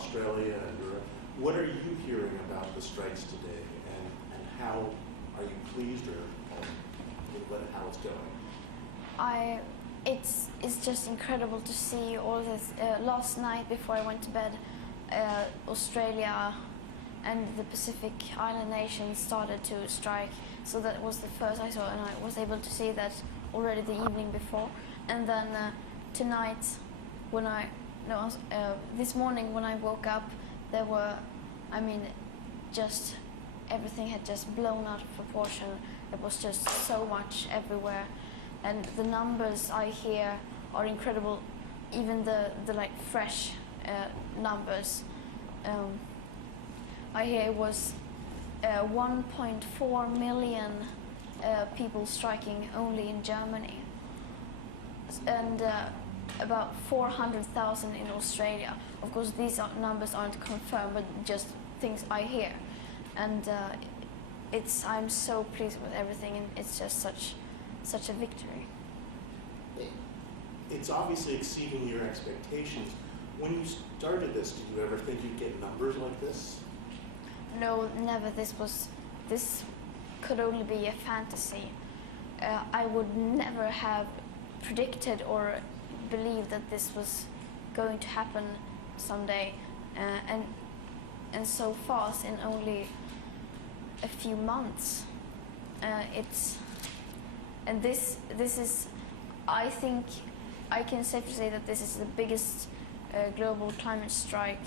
Australia and Europe. What are you hearing about the strikes today, and how are you pleased or with how it's going? It's just incredible to see all this. Last night before I went to bed, Australia and the Pacific Island nations started to strike. So that was the first I saw, and I was able to see that already the evening before. And then tonight, this morning when I woke up, there were, just everything had just blown out of proportion. It was just so much everywhere, and the numbers I hear are incredible. Even the like fresh numbers. I hear it was 1.4 million people striking only in Germany, and about 400,000 in Australia. Of course, these numbers aren't confirmed, but just things I hear. And I'm so pleased with everything, and it's just such a victory. It's obviously exceeding your expectations. When you started this, did you ever think you'd get numbers like this? No, never. This could only be a fantasy. I would never have predicted or believed that this was going to happen someday, and so fast in only a few months. This is, I think, I can safely say that this is the biggest global climate strike,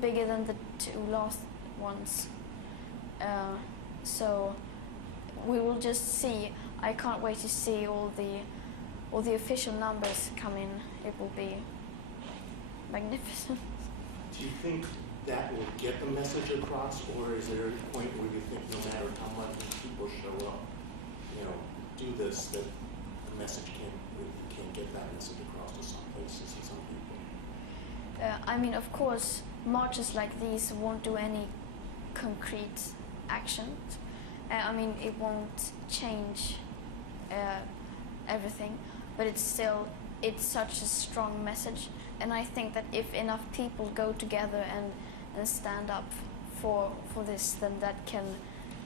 bigger than the two last ones. So we will just see. I can't wait to see all the official numbers come in. It will be magnificent. Do you think that will get the message across, or is there a point where you think no matter how much people show up, do this, that the message can't get that message across to some places and some people? Of course, marches like these won't do any concrete action. It won't change everything, but it's such a strong message. And I think that if enough people go together and stand up for this, then that can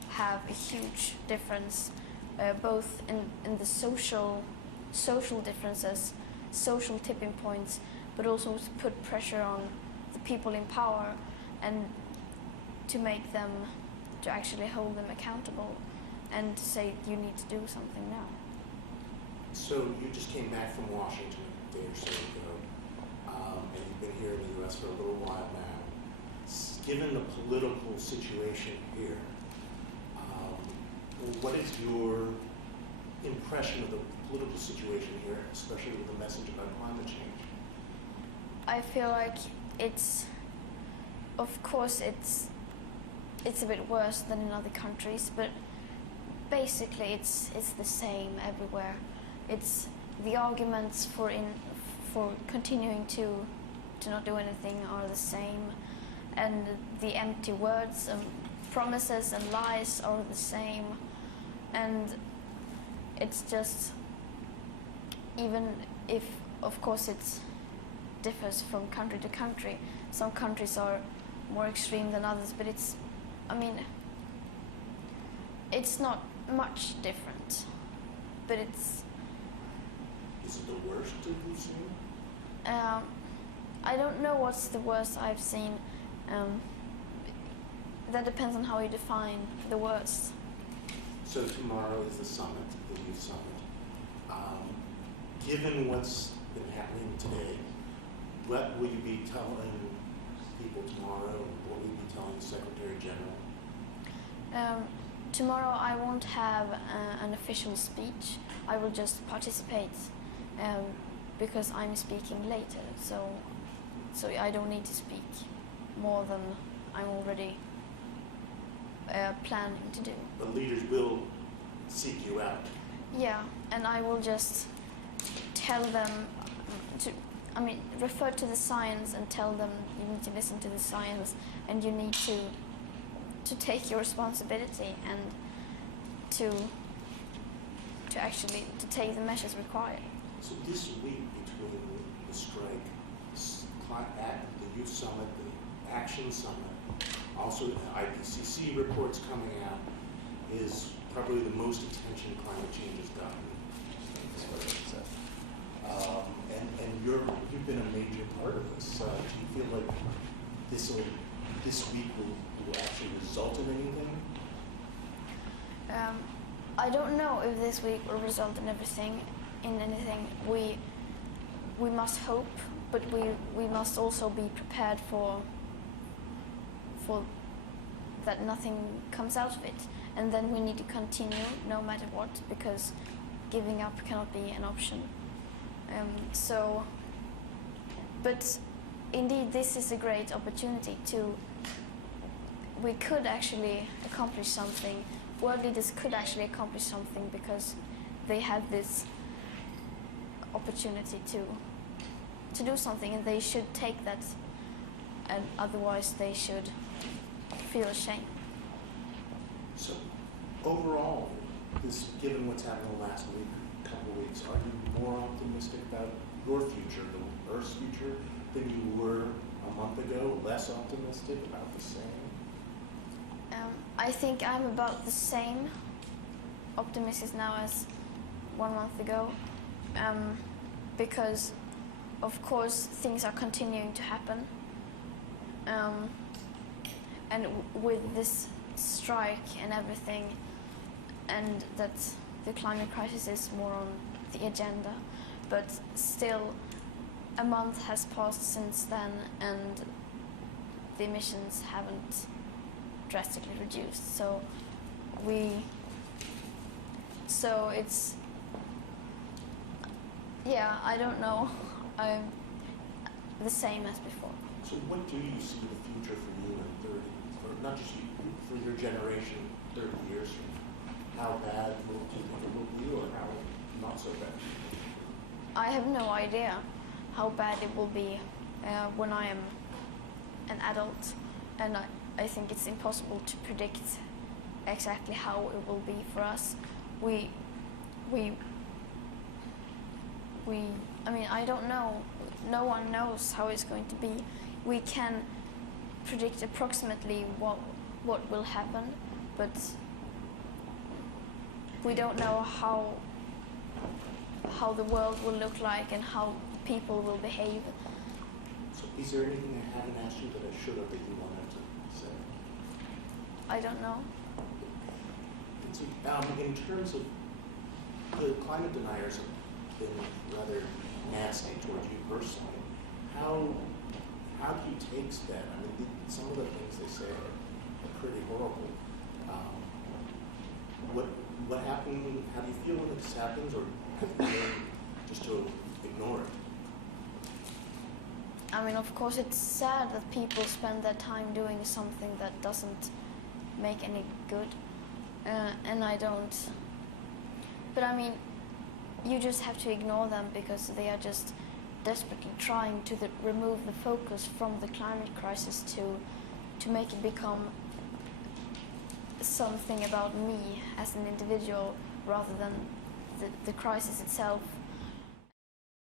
have a huge difference, both in the social differences, social tipping points, but also to put pressure on the people in power and to make them, to actually hold them accountable and to say you need to do something now. So you just came back from Washington a day or so ago, and you've been here in the U.S. for a little while now. Given the political situation here, what is your impression of the political situation here, especially with the message about climate change? I feel like of course it's a bit worse than in other countries, but basically it's the same everywhere. It's the arguments for continuing to not do anything are the same, and the empty words and promises and lies are the same. And it's just, even if of course it differs from country to country, some countries are more extreme than others, but it's not much different, but it's... Is it the worst that you've seen? I don't know what's the worst I've seen. That depends on how you define the worst. So tomorrow is the summit, the youth summit. Given what's been happening today, what will you be telling people tomorrow? What will you be telling the Secretary General? Tomorrow I won't have an official speech. I will just participate because I'm speaking later. So I don't need to speak more than I'm already planning to do. The leaders will seek you out. Yeah, and I will just tell them to, refer to the science and tell them you need to listen to the science and you need to take your responsibility and to actually take the measures required. So this week between the strike at the Youth Summit, the Action Summit, also the IPCC reports coming out, is probably the most attention climate change has gotten. And you've been a major part of this. Do you feel like this week will actually result in anything? I don't know if this week will result in anything. We must hope, but we must also be prepared for that nothing comes out of it. And then we need to continue no matter what, because giving up cannot be an option. But indeed, this is a great opportunity we could actually accomplish something. World leaders could actually accomplish something because they have this opportunity to do something, and they should take that, and otherwise they should feel ashamed. So overall, given what's happened the last couple of weeks, are you more optimistic about your future, the Earth's future, than you were a month ago? Less optimistic, about the same? I think I'm about the same optimistic now as 1 month ago, because of course things are continuing to happen, and with this strike and everything, and that the climate crisis is more on the agenda, but still a month has passed since then and the emissions haven't drastically reduced, so it's, yeah, I don't know, I'm the same as before. So what do you see the future for you in 30, or not just you, for your generation 30 years from now? How bad do you think it will be, or how not so bad? I have no idea how bad it will be when I am an adult, and I think it's impossible to predict exactly how it will be for us. I mean, I don't know. No one knows how it's going to be. We can predict approximately what will happen, but we don't know how the world will look like and how people will behave. So is there anything I haven't asked you that I should have that you wanted to say? I don't know. So, in terms of the climate deniers have been rather nasty towards you personally. How do you take that? I mean, some of the things they say are pretty horrible. What happened? How do you feel when this happens, or have you learned just to ignore it? I mean, of course, it's sad that people spend their time doing something that doesn't make any good, and I don't. But I mean, you just have to ignore them because they are just desperately trying to remove the focus from the climate crisis to make it become something about me as an individual rather than the crisis itself.